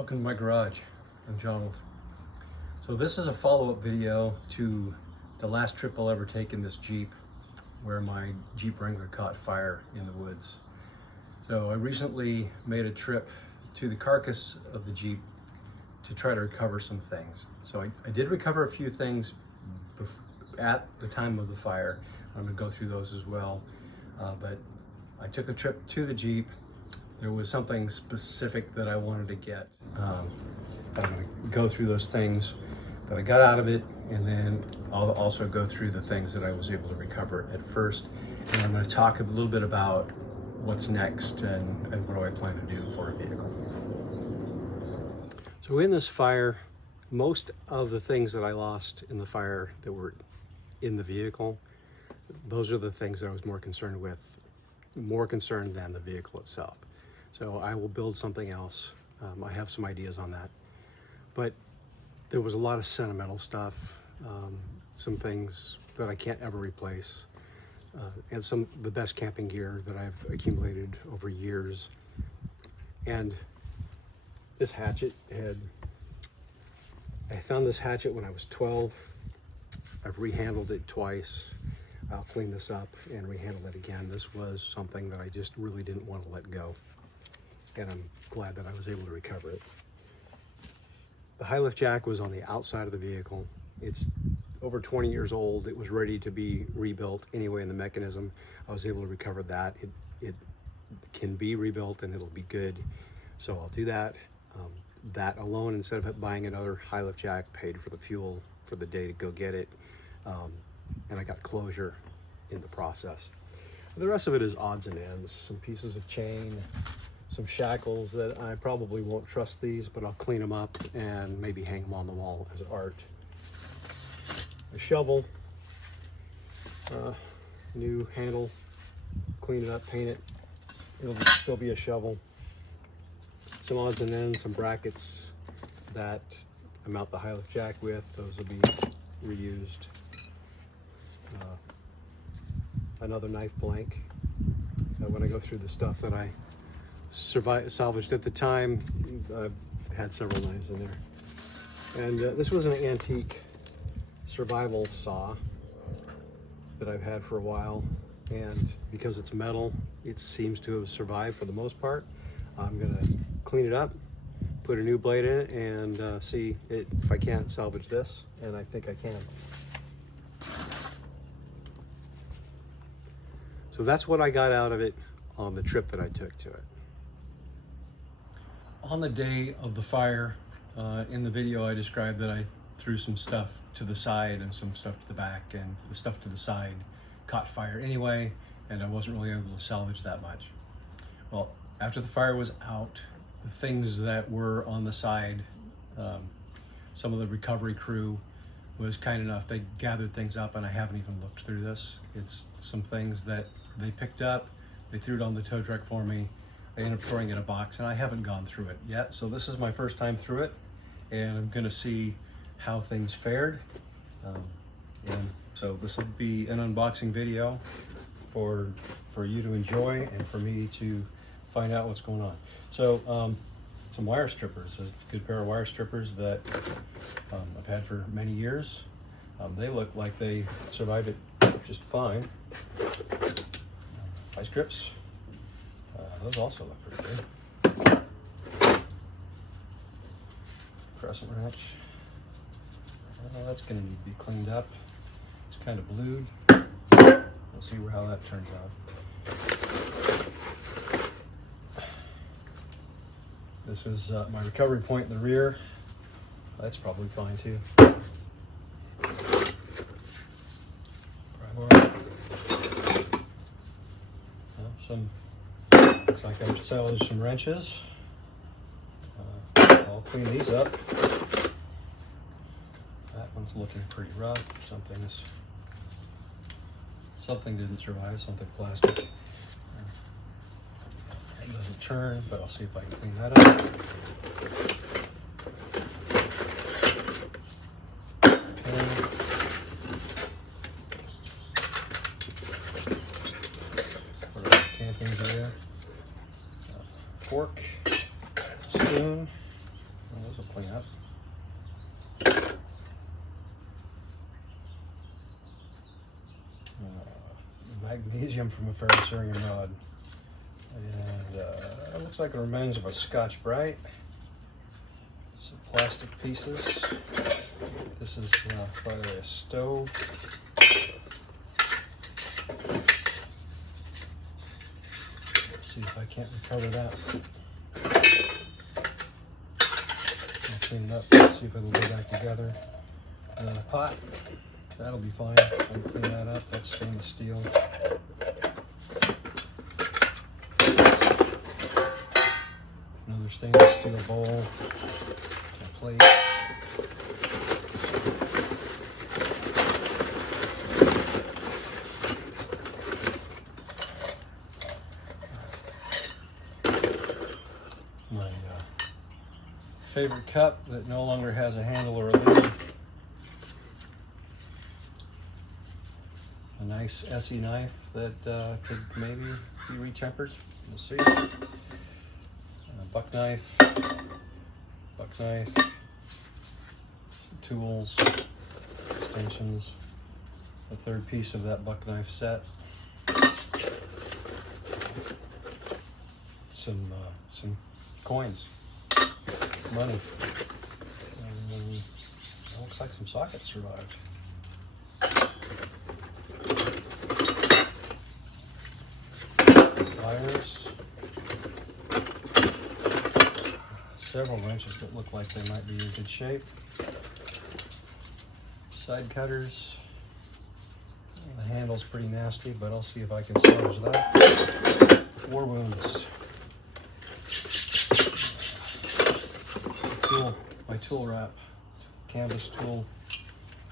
Welcome to my garage. I'm Jonald. So this is a follow-up video to the last trip I'll ever take in this Jeep, where my Jeep Wrangler caught fire in the woods. So I recently made a trip to the carcass of the Jeep to try to recover some things. So I did recover a few things at the time of the fire. I'm going to go through those as well. But I took a trip to the Jeep. There was something specific that I wanted to get. I'm going to go through those things that I got out of it, and then I'll also go through the things that I was able to recover at first. And I'm going to talk a little bit about what's next and what do I plan to do for a vehicle. So in this fire, most of the things that I lost in the fire that were in the vehicle, those are the things that I was more concerned with, more concerned than the vehicle itself. So I will build something else. I have some ideas on that. But there was a lot of sentimental stuff, some things that I can't ever replace, and some of the best camping gear that I've accumulated over years. And this hatchet I found this hatchet when I was 12. I've rehandled it twice. I'll clean this up and rehandle it again. This was something that I just really didn't want to let go, and I'm glad that I was able to recover it. The high lift jack was on the outside of the vehicle. It's over 20 years old. It was ready to be rebuilt anyway in the mechanism. I was able to recover that. It can be rebuilt and it'll be good. So I'll do that. That alone, instead of buying another high lift jack, paid for the fuel for the day to go get it. And I got closure in the process. The rest of it is odds and ends, some pieces of chain, some shackles that I probably won't trust these, but I'll clean them up and maybe hang them on the wall as art. A shovel, new handle, clean it up, paint it. It'll still be a shovel. Some odds and ends, some brackets that I mount the high lift jack with. Those will be reused. Another knife blank. When I go through the stuff that I salvaged at the time, I've had several knives in there. And this was an antique survival saw that I've had for a while, and because it's metal, it seems to have survived for the most part. I'm gonna clean it up, put a new blade in it, and see if I can't salvage this, and I think I can. So that's what I got out of it on the trip that I took to it. On the day of the fire, in the video I described that I threw some stuff to the side and some stuff to the back, and the stuff to the side caught fire anyway, and I wasn't really able to salvage that much. Well, after the fire was out, the things that were on the side, some of the recovery crew was kind enough. They gathered things up, and I haven't even looked through this. It's some things that they picked up, they threw it on the tow truck for me. I ended up throwing it in a box, and I haven't gone through it yet. So this is my first time through it, and I'm gonna see how things fared. And so this will be an unboxing video for you to enjoy and for me to find out what's going on. So some wire strippers, a good pair of wire strippers that I've had for many years. They look like they survived it just fine. Vice grips, those also look pretty good. Crescent wrench, that's gonna need to be cleaned up. It's kind of blued. We'll see how that turns out. This was my recovery point in the rear. That's probably fine too. Looks like I've salvaged some wrenches. I'll clean these up. That one's looking pretty rough. Something didn't survive, something plastic. It doesn't turn, but I'll see if I can clean that up. Camping gear. Fork, spoon, clean up. Magnesium from a ferrocerium rod. And it looks like the remains of a Scotch-Brite. Some plastic pieces. This is probably a stove. Let's see if I can't recover that. I'll clean it up, see if it'll go back together. Pot, that'll be fine. I'll clean that up. That's stainless steel. Another stainless steel bowl, a plate. My favorite cup that no longer has a handle or a lid. A nice SE knife that could maybe be retempered. We'll see. Buck knife, some tools, extensions, the third piece of that buck knife set, some coins, money, and it looks like some sockets survived. Pliers. Several wrenches that look like they might be in good shape. Side cutters. The handle's pretty nasty, but I'll see if I can salvage that. 4 wounds. My tool wrap. Canvas tool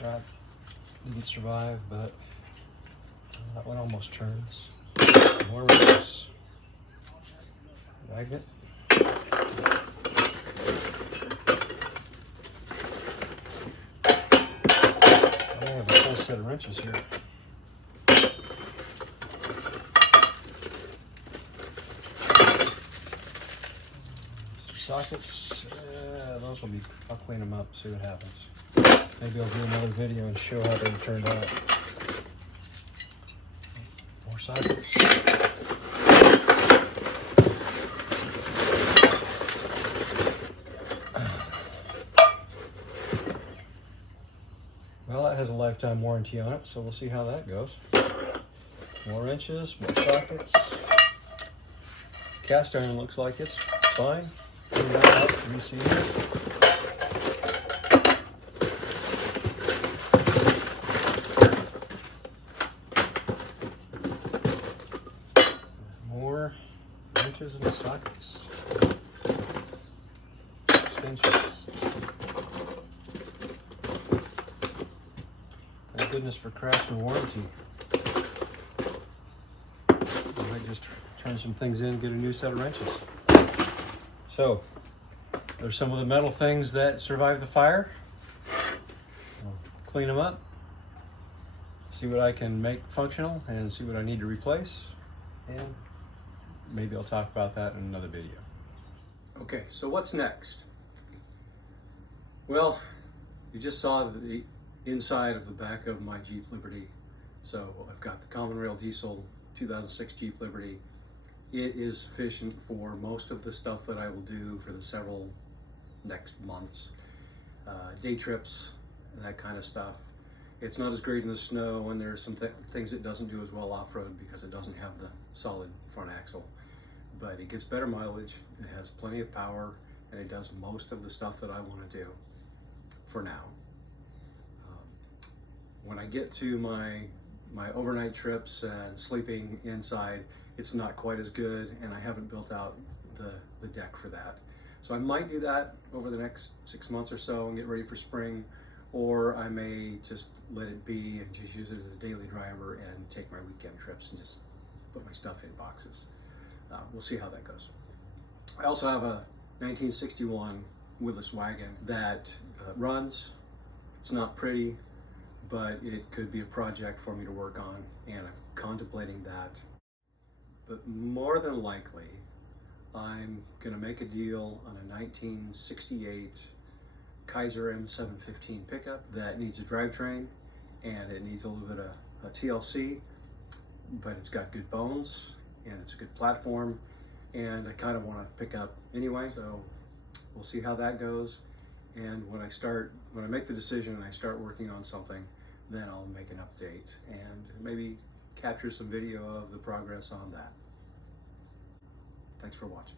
wrap. Didn't survive, but that one almost turns. More wrenches. Magnet. I have a full set of wrenches here. Sockets, those will be, I'll clean them up, see what happens. Maybe I'll do another video and show how they turned out. More sockets. Well, that has a lifetime warranty on it, so we'll see how that goes. More wrenches, more sockets. Cast iron looks like it's fine. Clean that out, reseal it. More wrenches and sockets. Extensions. Thank goodness for Craftsman warranty. I might just turn some things in and get a new set of wrenches. So, there's some of the metal things that survived the fire. I'll clean them up, see what I can make functional, and see what I need to replace, and maybe I'll talk about that in another video. Okay, so what's next? Well, you just saw the inside of the back of my Jeep Liberty. So I've got the common rail diesel 2006 Jeep Liberty. It is sufficient for most of the stuff that I will do for the several next months. Day trips, that kind of stuff. It's not as great in the snow, and there are some things it doesn't do as well off-road because it doesn't have the solid front axle. But it gets better mileage, it has plenty of power, and it does most of the stuff that I want to do for now. When I get to my overnight trips and sleeping inside, it's not quite as good, and I haven't built out the deck for that. So I might do that over the next 6 months or so and get ready for spring, or I may just let it be and just use it as a daily driver and take my weekend trips and just put my stuff in boxes. We'll see how that goes. I also have a 1961 Willys wagon that runs. It's not pretty, but it could be a project for me to work on, and I'm contemplating that. But more than likely, I'm gonna make a deal on a 1968 Kaiser M715 pickup that needs a drivetrain and it needs a little bit of TLC, but it's got good bones and it's a good platform, and I kind of want to pick up anyway, so we'll see how that goes. And when I make the decision and I start working on something, then I'll make an update and maybe capture some video of the progress on that. Thanks for watching.